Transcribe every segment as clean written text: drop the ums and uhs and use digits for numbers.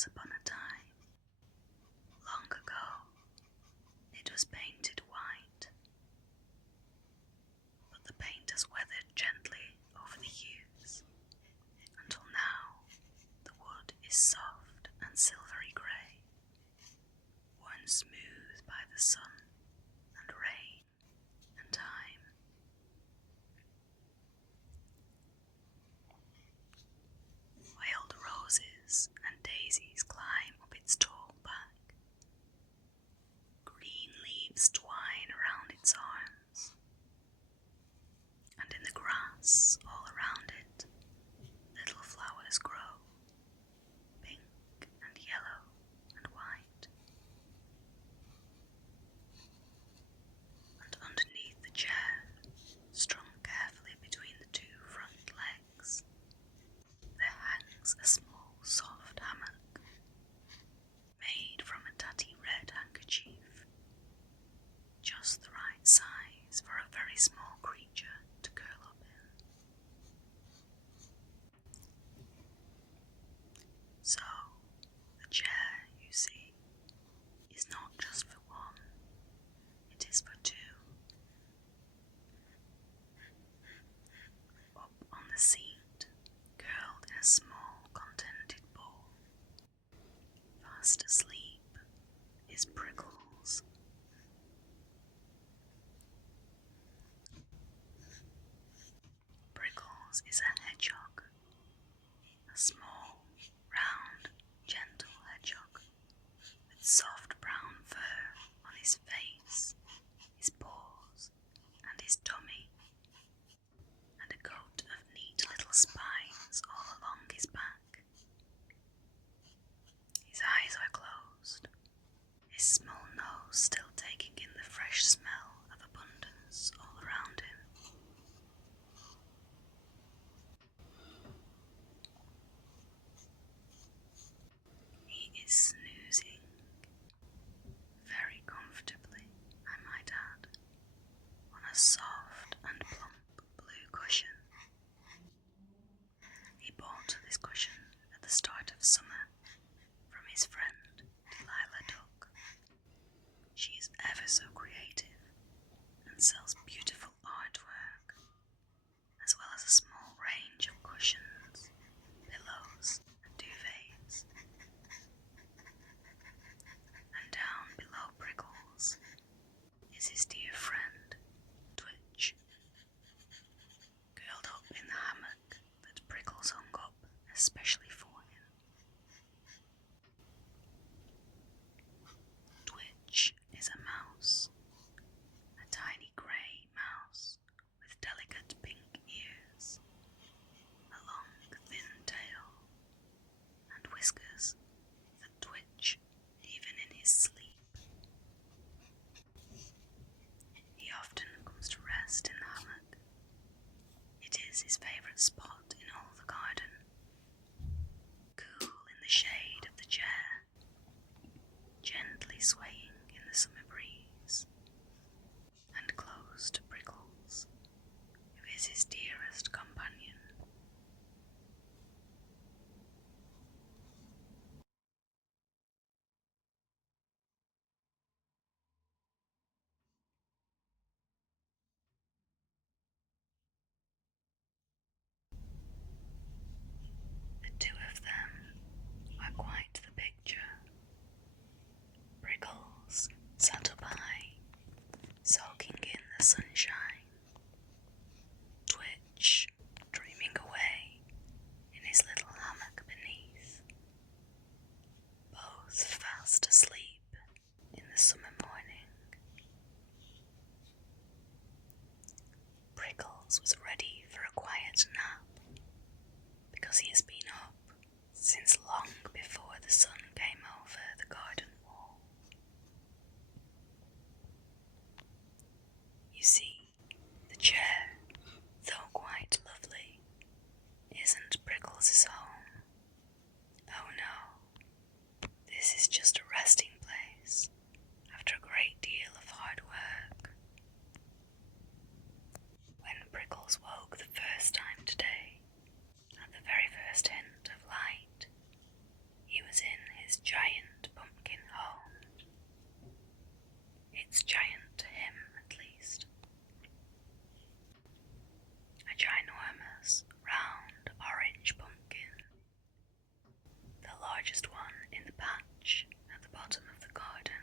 Once upon a time, long ago, it was painted white, but the paint has weathered gently over the years, until now the wood is soft and silvery grey, worn smooth by the sun and rain and time. Wild roses and daisies climb up its tall back. Green leaves twine around its arms, and in the grass all around it, little flowers grow, pink and yellow and white. And underneath the chair, strung carefully between the two front legs, there hangs a small soft hammock, made from a tatty red handkerchief, just the right size for a very small creature to curl up in. So, the chair, you see, is not just for one, it is for two. Up on the seat, curled in a small contented ball, fast asleep, is Prickles. Prickles is a hedgehog, a small, round, gentle hedgehog with soft brown fur on his face, his paws, and his tummy, and a coat of neat little spines all along his back. His eyes are closed, his small nose still taking in the fresh smell of abundance all around him. He is snoozing, very comfortably, I might add, on a soft and plump blue cushion. He bought this cushion at the start of summer from his friend Delilah Duck. She is ever so creative and sells beautiful artwork, as well as a small range of cushions, pillows and duvets. And down below Prickles is his dear friend, Twitch, curled up in the hammock that Prickles hung up especially for him. Twitch is a mouse, a tiny grey mouse with delicate pink ears, a long thin tail, and whiskers that twitch even in his sleep. He often comes to rest in the hammock. It is his favourite spot in all the garden, cool in the shade of the chair, gently swaying in the summer breeze, and close to Prickles, who is his dearest companion. The two of them are quite the picture. Prickles sat up high, soaking in the sunshine. Twitch dreaming away in his little hammock beneath. Both fast asleep in the summer morning. Prickles was ready for a quiet nap, because he has been up since long before the sun came over the garden wall. You see, the chair, though quite lovely, isn't Prickles' home. Oh no, this is just a resting place after a great deal of hard work. When Prickles woke the first time today, at the very first hint of light, giant pumpkin home. It's giant to him, at least. A ginormous, round, orange pumpkin. The largest one in the patch at the bottom of the garden.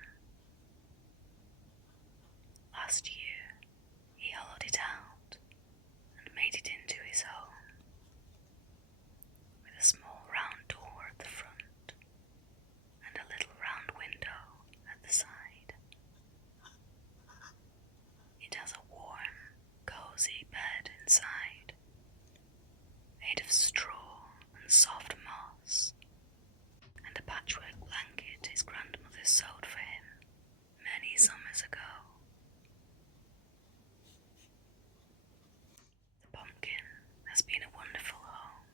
Last year, he hollowed it out and made it into his home, with a small round door at the front and a little round window at the side. It has a warm, cozy bed inside, made of straw and soft moss, and a patchwork blanket his grandmother sewed for him many summers ago. The pumpkin has been a wonderful home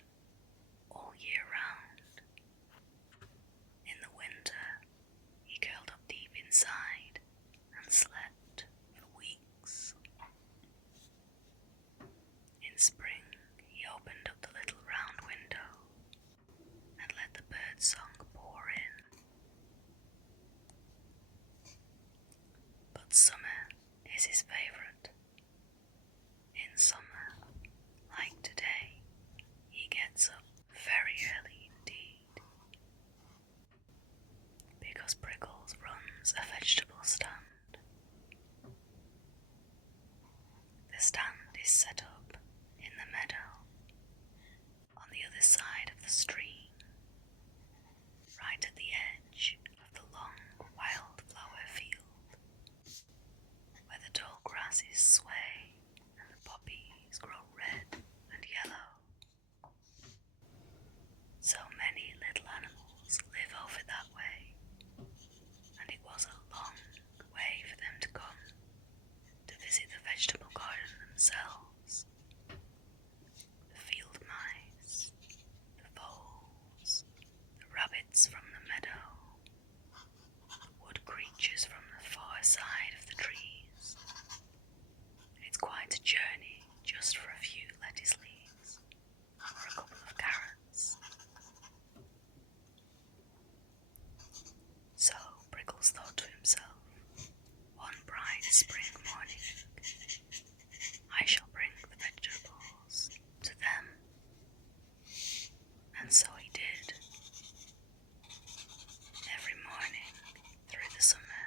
all year round. In the winter, he curled up deep inside and slept for weeks. In spring, he opened up the little round window and let the bird song pour in. But summer is his favourite. In summer, like today, he gets up very early indeed, because Prickles runs a vegetable stand. The stand is set up in the meadow, on the other side of the stream, right at the edge of the long wildflower field, where the tall grasses sway and the poppies grow red and yellow. So many little animals live over that way, and it was a long way for them to come to visit the vegetable garden themselves. The field mice, the voles, the rabbits from the meadow, the wood creatures from the far side of the trees. It's quite a journey just for a few lettuce leaves or a couple of carrots. So Prickles thought to himself, one bright spring morning, I shall bring the vegetables to them. And so he did. Every morning through the summer,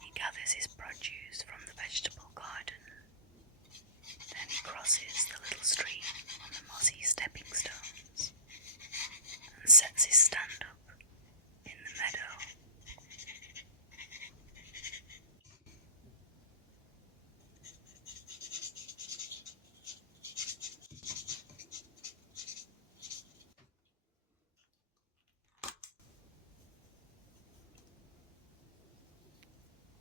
he gathers his produce from the vegetable garden. Then he crosses the little stream on the mossy stepping stones and sets his stand up in the meadow.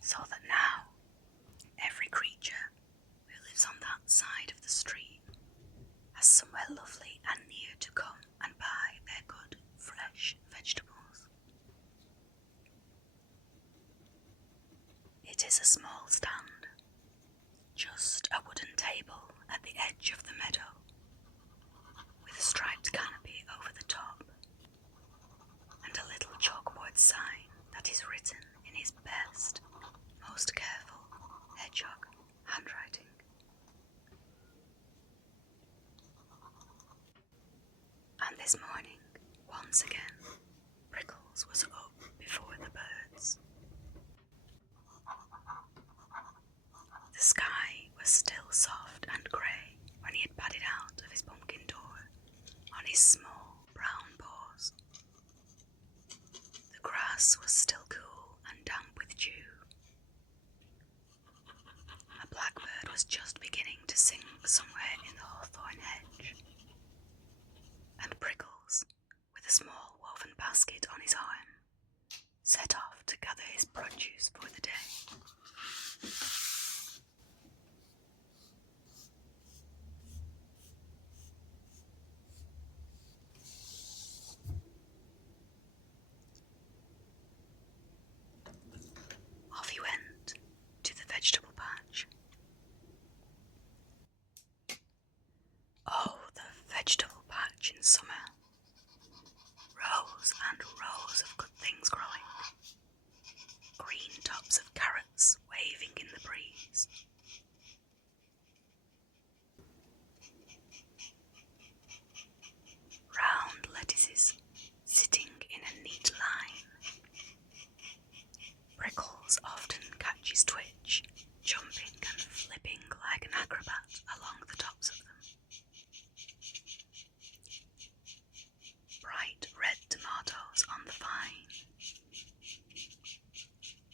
So that now every creature who lives on that side of the stream has somewhere lovely and near to come and buy their good, fresh vegetables. It is a small stand, just a wooden table at the edge of the meadow, with a striped canopy over the top, and a little chalkboard sign that is written in his best, most careful hedgehog handwriting. And this morning, once again, Prickles was up before the birds. The sky was still soft and grey when he had padded out of his pumpkin door on his small brown paws. The grass was still cool and damp with dew. A blackbird was just beginning to sing somewhere in the hawthorn hedge. And Prickles, with a small woven basket on his arm, set off to gather his produce for the day. Off he went to the vegetable patch. Oh, the vegetable patch in summer. Rows and rows of good branches twitch, jumping and flipping like an acrobat along the tops of them. Bright red tomatoes on the vine.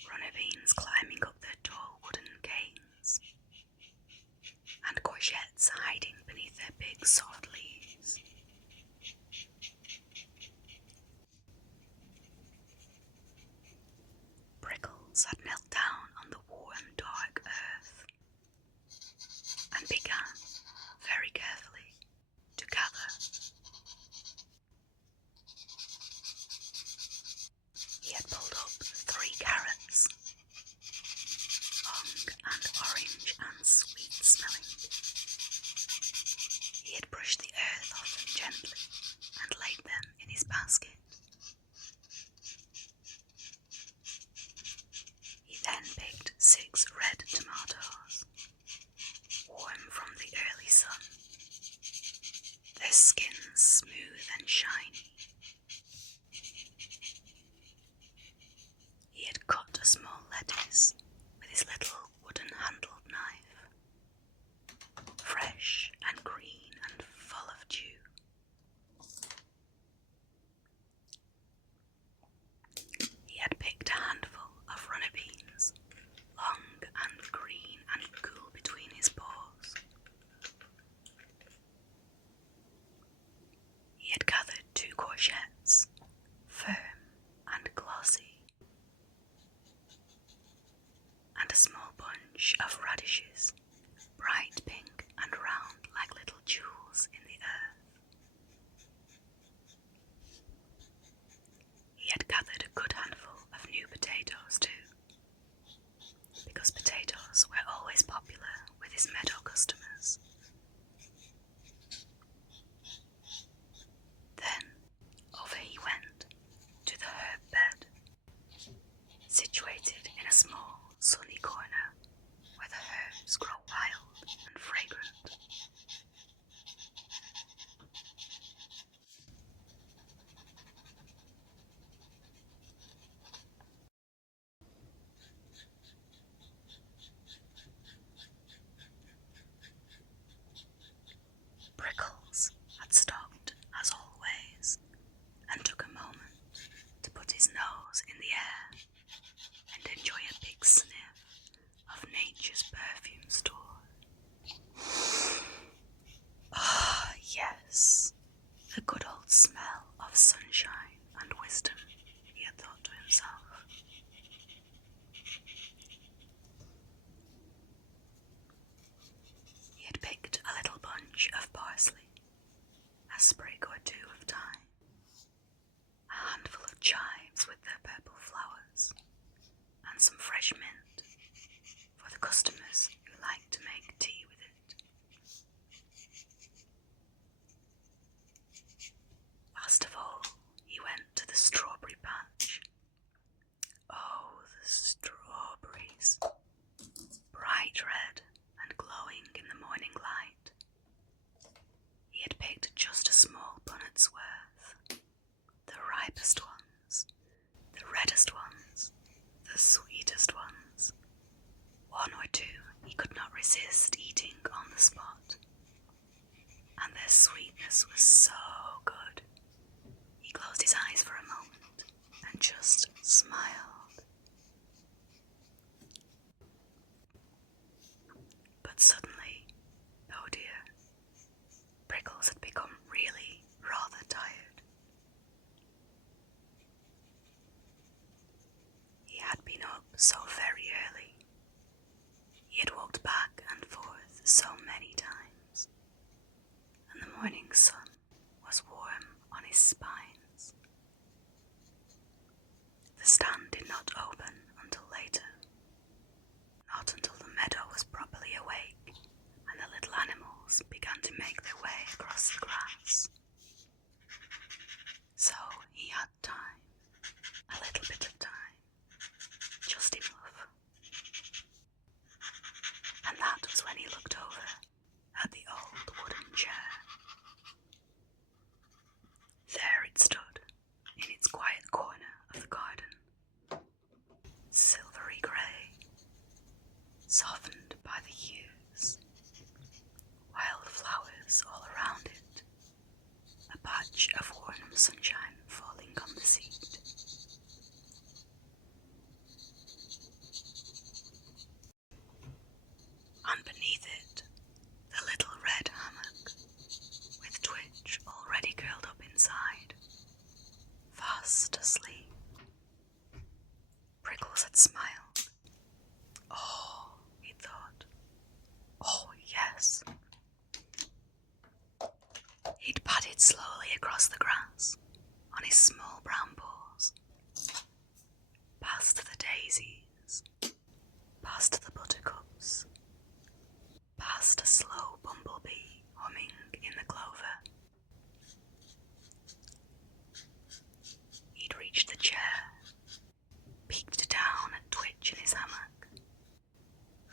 Runner beans climbing up their tall wooden canes. And courgettes hiding beneath their big soft leaves. Prickles had knelt down on the warm, dark earth and began, very carefully, to gather. He had pulled up 3 carrots, long and orange and sweet smelling. He had brushed the earth off them gently and laid them in his basket. He then picked 6 red tomatoes, warm from the early sun, their skins smooth and shiny. He had cut a small lettuce with his little wooden-handled knife, fresh and green and full of dew. He had picked a handful of runner beans, long and green and cool between his paws. He had gathered 2 courgettes, firm and glossy, and a small bunch of radishes, bright pink and round like little jewels in the earth. He had gathered a good handful of new potatoes too, because potatoes were always popular with his meadow customers. Then over he went to the herb bed, situated in a small sunny corner where the herbs grow wild and fragrant. Prickles had stopped as always and took a moment to put his nose in the air and enjoy a big sniff of nature's perfume store. Ah, yes, the good old smell of sunshine and wisdom, he had thought to himself. He had picked a little bunch of parsley, a sprig or 2 of thyme, a handful of chives with their purple flowers, and some fresh mint for the customers who like to make tea with it. Last of all, he went to the strawberry patch. Oh, the strawberries! Bright red and glowing in the morning light. He had picked just a small punnet's worth, the ripest ones, the reddest ones, the sweetest ones. 1 or 2 he could not resist eating on the spot, and their sweetness was so good. He closed his eyes for a moment and just smiled. But suddenly, oh dear, Prickles had become really rather tired. He had been up so very early. He had walked back and forth so many times, and the morning sun was warm on his spines. The stand did not open until later, not until the meadow was properly awake and the little animals began to make their way across the grass. So he had time, a little bit of time, just enough. And that was when he looked over at the old wooden chair. There it stood, fast asleep. Prickles had smiled. Oh, he thought. Oh, yes. He'd padded slowly across the grass on his small brown paws, past the daisies, past the buttercups, past a slow bumblebee humming in the clover. He'd reached the chair, peeked down at Twitch in his hammock,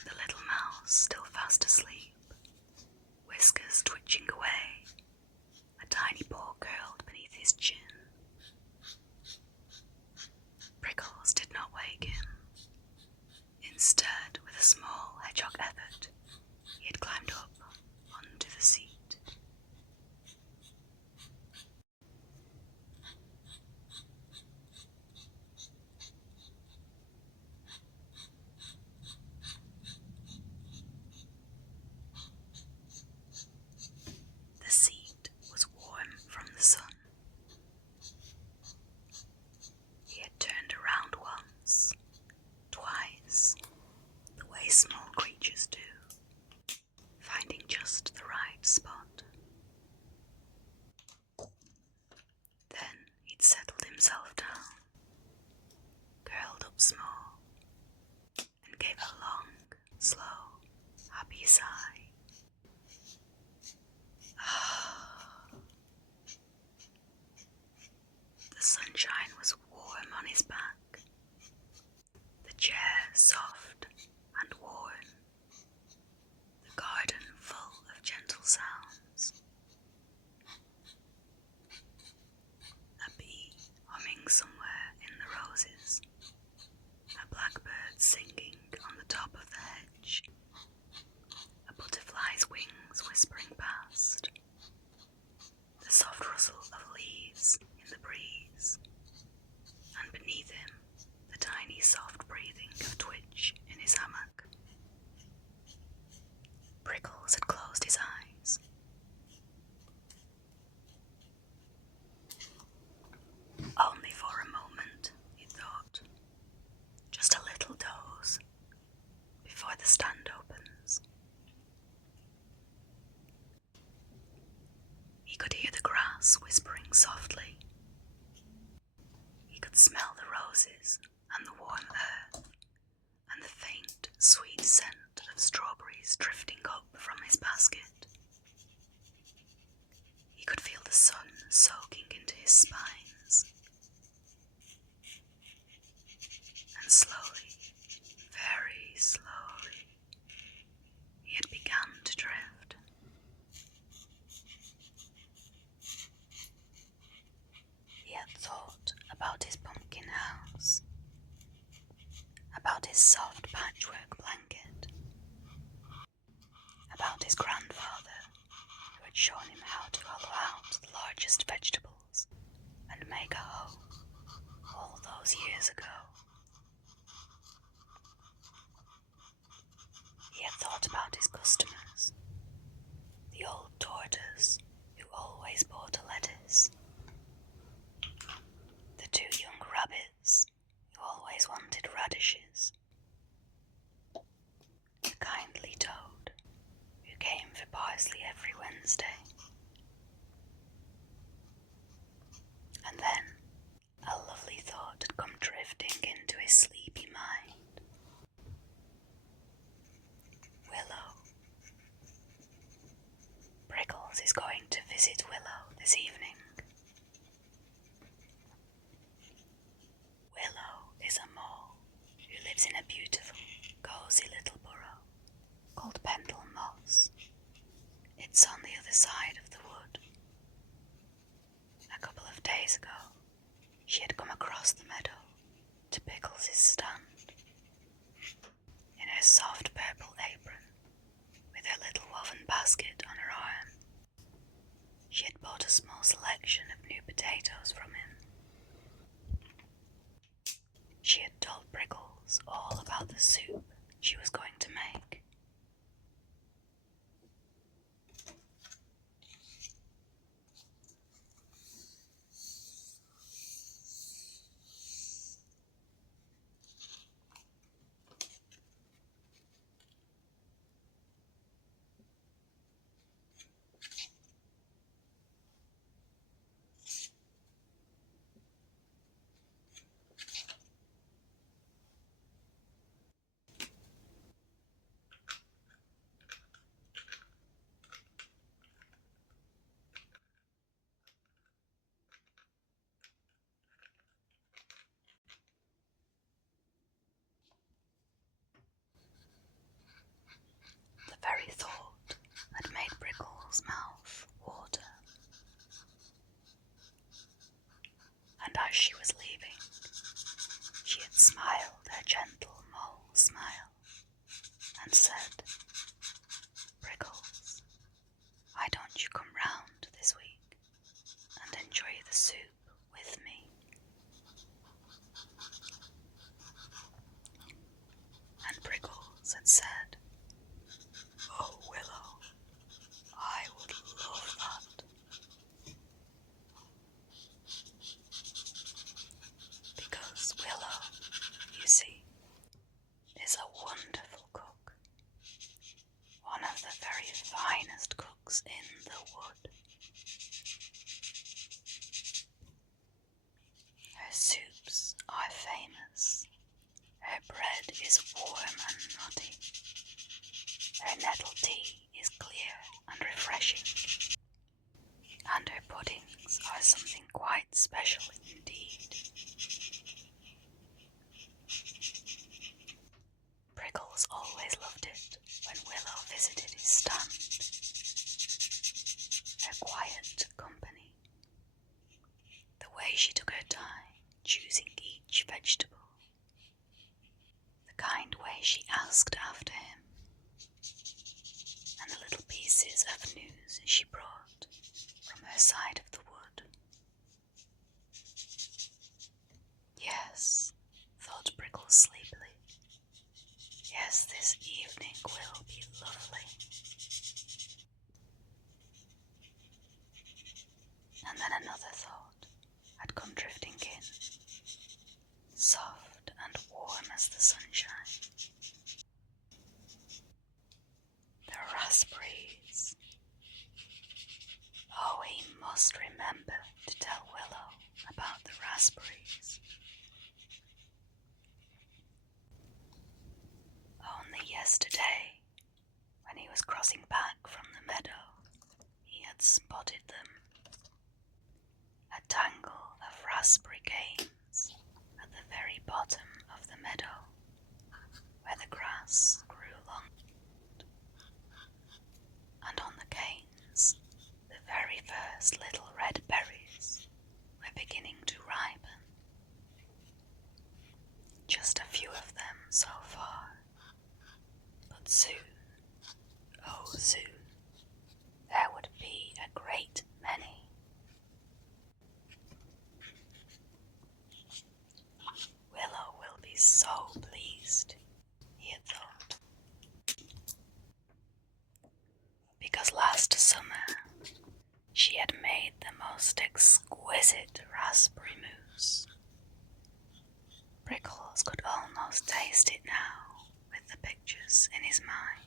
the little mouse still fast asleep, whiskers twitching away, a tiny paw curled beneath his chin. Prickles did not wake him. Instead, with a small hedgehog effort, he had climbed up onto the seat. The seat was warm from the sun. He had turned around once, twice, the way small creatures do, finding just the right spot. Then he'd settled himself down, curled up small, and gave a long, slow, happy sigh. The sunshine was warm on his back, the chair soft and warm, the garden full of gentle sounds. A bee humming somewhere in the roses, a blackbird singing on the top of the hedge, a butterfly's wings whispering past, the soft rustle of leaves in the breeze, and beneath him the tiny soft breathing of Twitch in his hammock. Prickles had closed his eyes. Only for a moment, he thought. Just a little doze before the stand opens. He could hear the grass whispering softly. He could smell the roses and the warm earth and the faint, sweet scent of strawberries drifting up from his basket. He could feel the sun soaking into his spines. And slowly, very slowly, he had begun to drift. He had thought about his pumpkin house, about his soft patchwork blanket, about his grandfather who had shown him how to hollow out the largest vegetables and make a hoe all those years ago. He had thought about his customers, the old tortoise who always bought a lettuce, the two young rabbits who always wanted radishes, the kindly toad who came for parsley every Wednesday. And then a lovely thought had come drifting into his sleepy mind. Willow. Prickles is going to visit Willow this evening. Willow is a mole who lives in a beautiful, cosy little burrow called Pendle Moss. It's on the other side of the wood. A couple of days ago, she had come across the meadow to Pickles' stand. In her soft purple apron, with her little woven basket on her arm, she had bought a small selection of new potatoes from him. She had told Prickles all about the soup she was going to make. and as she was leaving, she had smiled her gentle mole smile and said, "Prickles, why don't you come round this week and enjoy the soup with me?" And Prickles had said, "Oh, Willow, I would love that." Because Willow, you see, is a wonderful cook, one of the very finest cooks in the wood. Her soups are famous, her bread is warm and nutty, her nettle tea is clear and refreshing, and her puddings are something quite special indeed. Prickles always loved it when Willow visited his stand. Her quiet company, the way she took her time choosing each vegetable, the kind way she asked after him, and the little pieces of news she brought from her side of the wood. Yes, thought Prickles sleepily. Yes, this evening will be lovely. And then another thought had come drifting in, soft and warm as the sunshine. The raspberries. Oh, he must remember to tell Willow about the raspberries. Only yesterday, when he was crossing back from the meadow, he had spotted them. A tangle of raspberry canes at the very bottom of the meadow, where the grass grew long. And on the canes, the very first little red berries were beginning to ripen. Just a few of them so far, but soon, oh soon, there would be a great many. Willow will be so pleased, he had thought, because last summer she had made the most exquisite raspberry mousse. Prickles could almost taste it now with the pictures in his mind.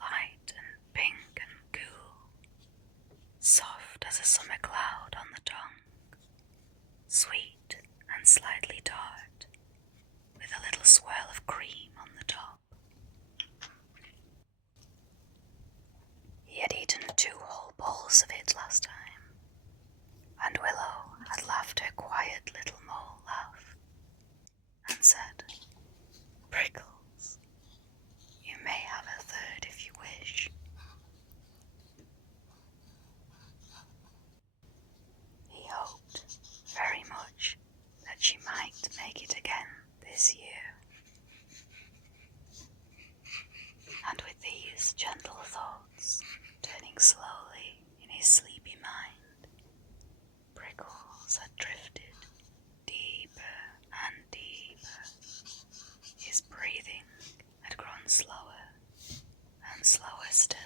Light and pink and cool, soft as a summer cloud on the tongue, sweet and slightly tart, with a little swirl of cream on the top. He had eaten 2 whole bowls of it last time, and Willow had laughed her quiet little mole laugh, and said, "Prickles, you may have a third if you wish." He hoped very much that she might make it again this year. And with these gentle thoughts turning slowly in his sleepy mind, Prickles had drifted deeper and deeper. His breathing had grown slower and slower still.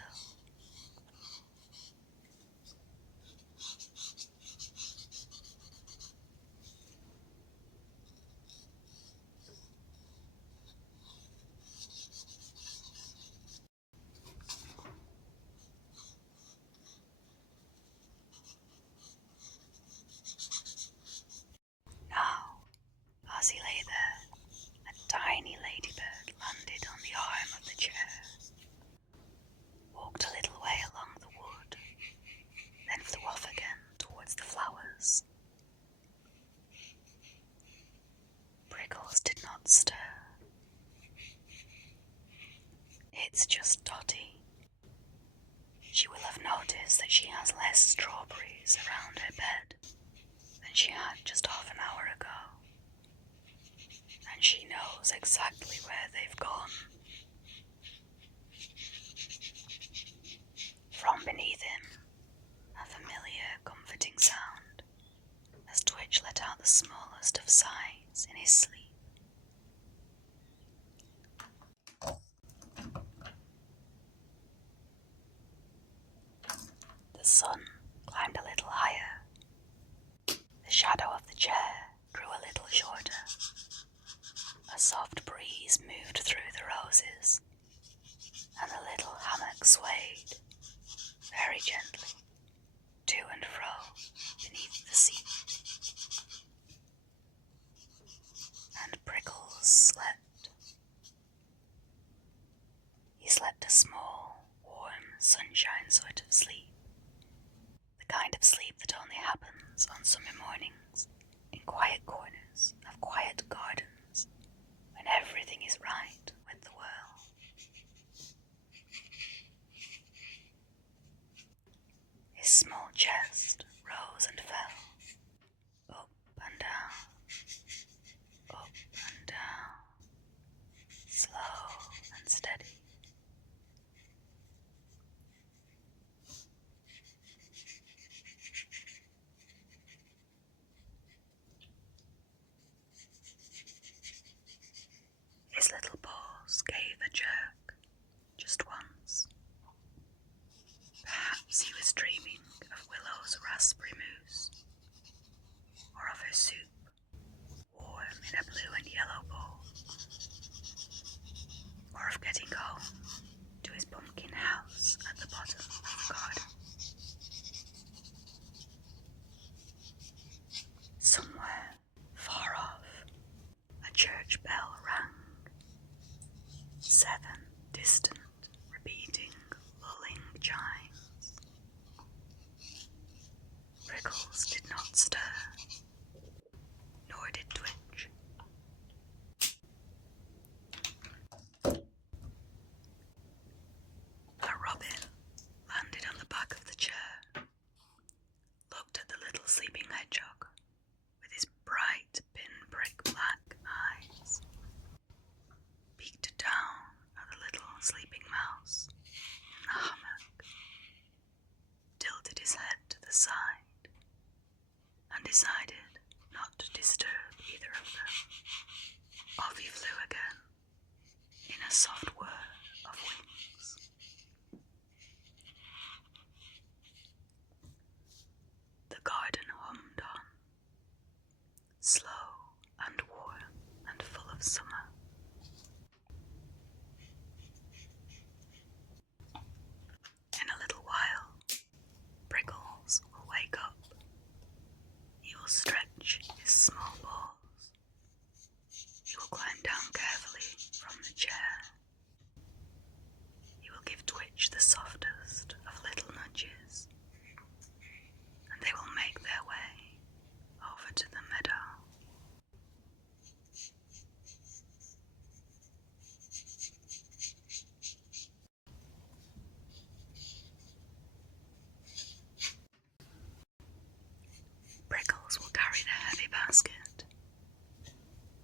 Now, as he lay there, a tiny ladybird landed on the arm of the chair, walked a little way along the wood, then flew off again towards the flowers. Prickles did not stir. It's just Dotty. She will have noticed that she has less strawberries around her bed than she had just half an hour ago, and she knows exactly where they've gone. From beneath him, a familiar, comforting sound, as Twitch let out the smallest of sighs in his sleep. The sun climbed a little higher. The shadow of the chair grew a little shorter. A soft breeze moved through the roses, and the little hammock swayed, very gently, to and fro beneath the seat. And Prickles slept. He slept a small, warm, sunshine sort of sleep. The kind of sleep that only happens on summer mornings in quiet corners of quiet gardens when everything is right with the world. His small chest rose and fell, up and down, up and down, slow and steady. His little paws gave a jerk, just once. Perhaps he was dreaming of Willow's raspberry mousse, or of her soup, warm in a blue and yellow bowl, or of getting home to his pumpkin house at the bottom of the garden. Somewhere, far off, a church bell rang. 7 distant, repeating, lulling chimes. Prickles did not stir, nor did Twitch. A robin landed on the back of the chair, looked at the little sleeping hedgehog with his bright pinprick black eyes, peeked down at the little sleeping mouse in the hammock, tilted his head to the side, and decided not to disturb either of them. Off he flew again, in a soft whir of wings. The garden hummed on, slow and warm and full of summer. In a little while, Prickles will wake up. He will stretch his small paws. He will climb down carefully from the chair. He will give Twitch the softest of little nudges, and they will make their way over to the meadow. Prickles will carry the heavy basket.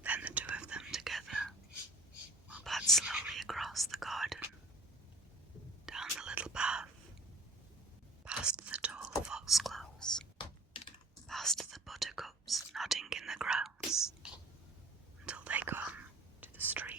Then the two of them together will pad slowly across the garden, down the little path, past the tall foxgloves, past the buttercups nodding in the grass, until they come to the stream.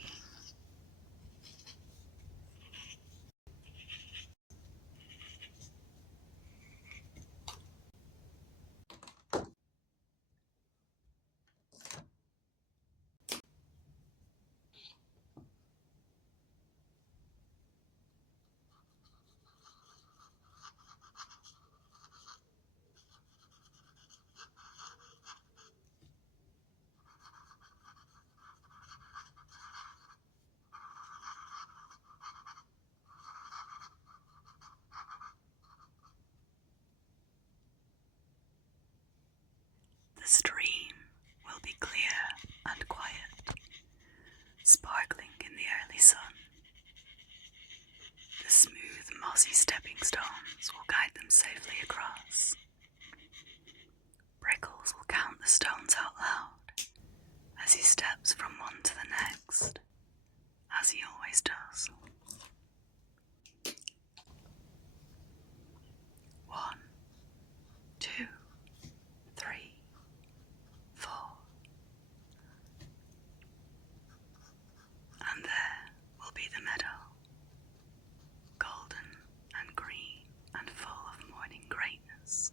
The stream will be clear and quiet, sparkling in the early sun. The smooth, mossy stepping stones will guide them safely across. Prickles will count the stones out loud as he steps from one to the next, as he always does. 1, 2, 3, 4. And there will be the meadow, golden and green and full of morning greatness.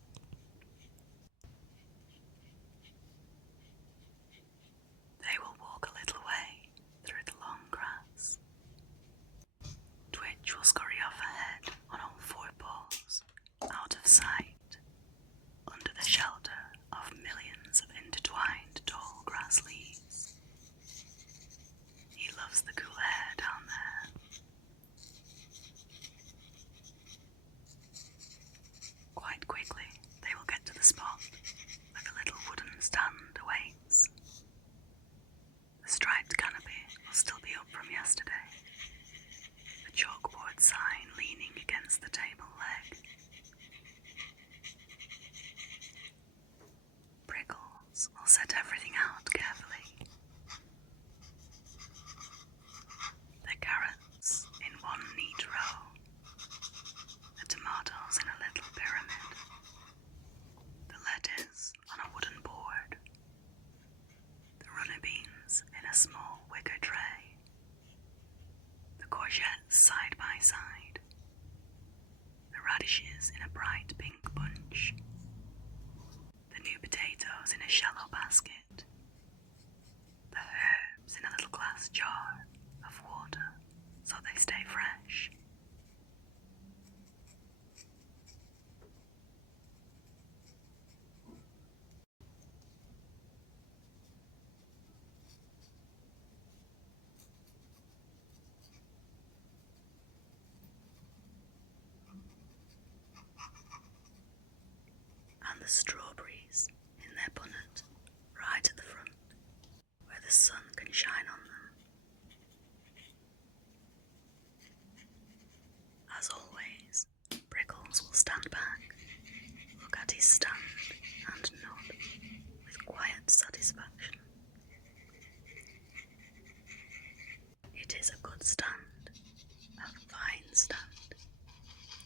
They will walk a little way through the long grass. Twitch will scurry off ahead on all 4 paws, out of sight, under the shelter of millions of intertwined tall grass leaves. He loves the cool air down there. Quite quickly, they will get to the spot where the little wooden stand awaits. The striped canopy will still be up from yesterday, the chalkboard sign leaning against the table leg. Prickles will set everything out carefully. The carrots in one neat row, the tomatoes in a little pyramid, the lettuce on a wooden board, the runner beans in a small wicker tray, the courgettes side by side, the radishes in a bright pink bunch, the new potatoes in a shallow basket, the herbs in a little glass jar of water so they stay fresh. And the strawberries in their bonnet, right at the front, where the sun can shine on them. As always, Prickles will stand back, look at his stand, and nod with quiet satisfaction. It is a good stand, a fine stand,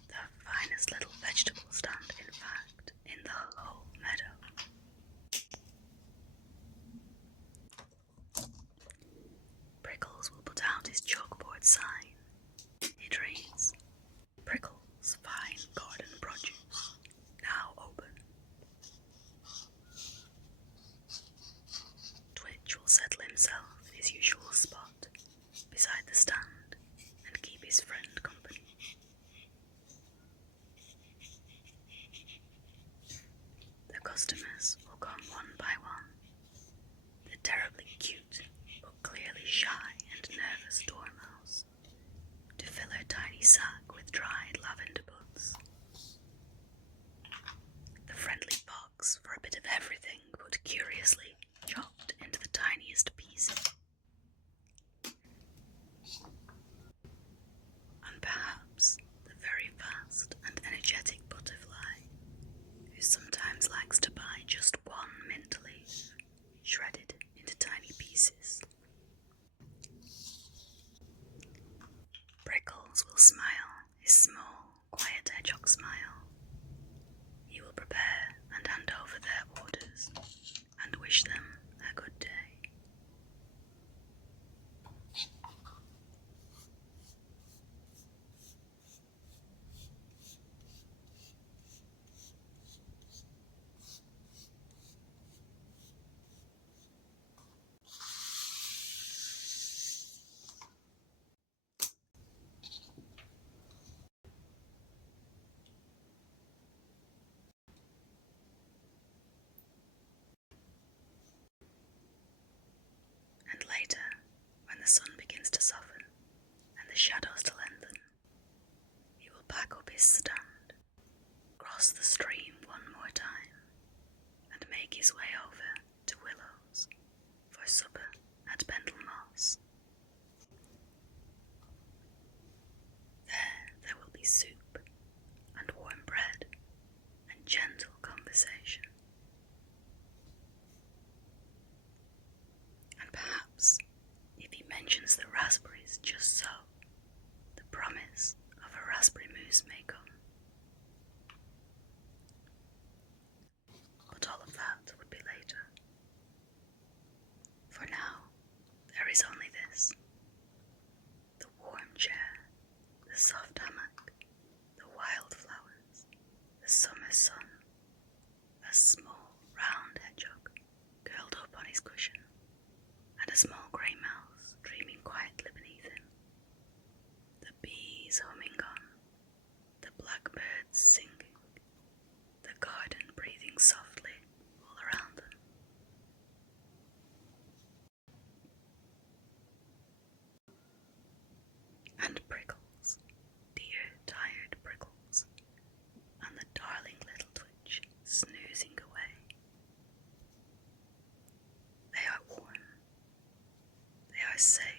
the finest little vegetable stand, in fact, in the whole meadow. Prickles will put out his chalkboard sign. It reads, "Prickles' fine garden produce, now open." Twitch will settle himself in his usual spot, beside the stand, and keep his friend company. The customers will come one by one. The terribly cute, but clearly shy and nervous dormouse, to fill her tiny sack with dried lavender buds. The friendly fox for a bit of everything, but curiously chopped into the tiniest pieces. And perhaps the very fast and energetic butterfly, who sometimes likes to buy just one mint leaf, shredded into tiny pieces. Prickles will smile his small, quiet hedgehog smile. He will prepare and hand over their orders, and wish them a good day. And later, when the sun begins to soften and the shadows to lengthen, he will pack up his stand, cross the stream one more time, and make his way over to Willow's for supper at Pendle Moss. There will be soup and warm bread and gentle conversation. and Prickles, dear tired Prickles, and the darling little Twitch snoozing away. They are warm, they are safe,